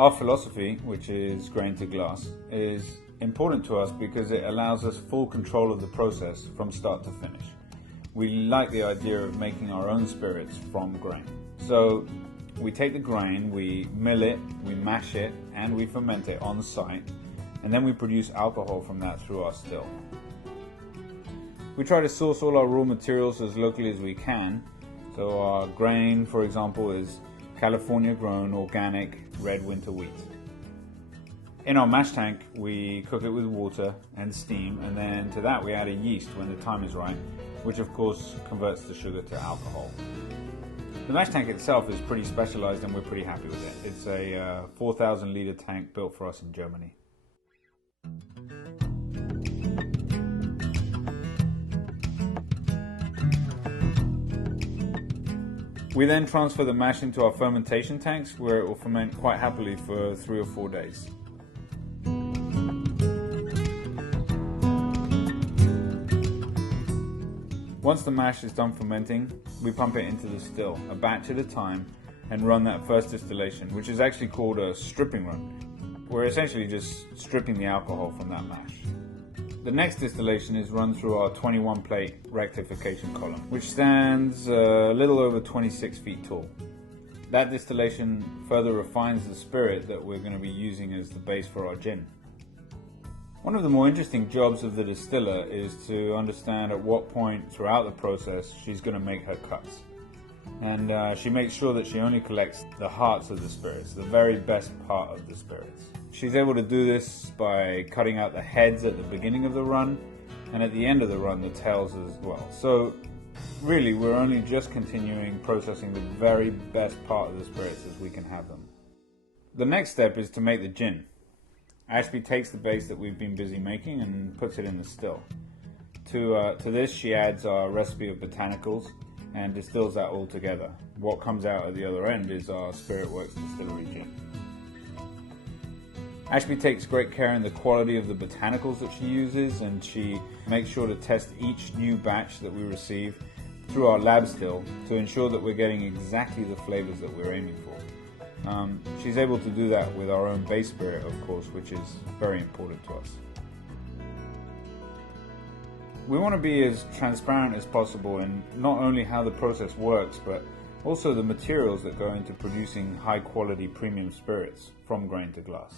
Our philosophy, which is grain to glass, is important to us because it allows us full control of the process from start to finish. We like the idea of making our own spirits from grain. So we take the grain, we mill it, we mash it, and we ferment it on site, and then we produce alcohol from that through our still. We try to source all our raw materials as locally as we can. So our grain, for example, is California grown organic red winter wheat. In our mash tank, we cook it with water and steam, and then to that we add a yeast when the time is right, which of course converts the sugar to alcohol. The mash tank itself is pretty specialized and we're pretty happy with it. It's a 4,000 litre tank built for us in Germany. We then transfer the mash into our fermentation tanks where it will ferment quite happily for 3 or 4 days. Once the mash is done fermenting, we pump it into the still, a batch at a time, and run that first distillation, which is actually called a stripping run. We're essentially just stripping the alcohol from that mash. The next distillation is run through our 21 plate rectification column, which stands a little over 26 feet tall. That distillation further refines the spirit that we're going to be using as the base for our gin. One of the more interesting jobs of the distiller is to understand at what point throughout the process she's going to make her cuts. And she makes sure that she only collects the hearts of the spirits, the very best part of the spirits. She's able to do this by cutting out the heads at the beginning of the run, and at the end of the run the tails as well. So really we're only just continuing processing the very best part of the spirits as we can have them. The next step is to make the gin. Ashby takes the base that we've been busy making and puts it in the still. To this she adds our recipe of botanicals and distills that all together. What comes out at the other end is our Spirit Works Distillery gin. Ashby takes great care in the quality of the botanicals that she uses, and she makes sure to test each new batch that we receive through our lab still to ensure that we're getting exactly the flavors that we're aiming for. She's able to do that with our own base spirit, of course, which is very important to us. We want to be as transparent as possible in not only how the process works, but also the materials that go into producing high quality premium spirits from grain to glass.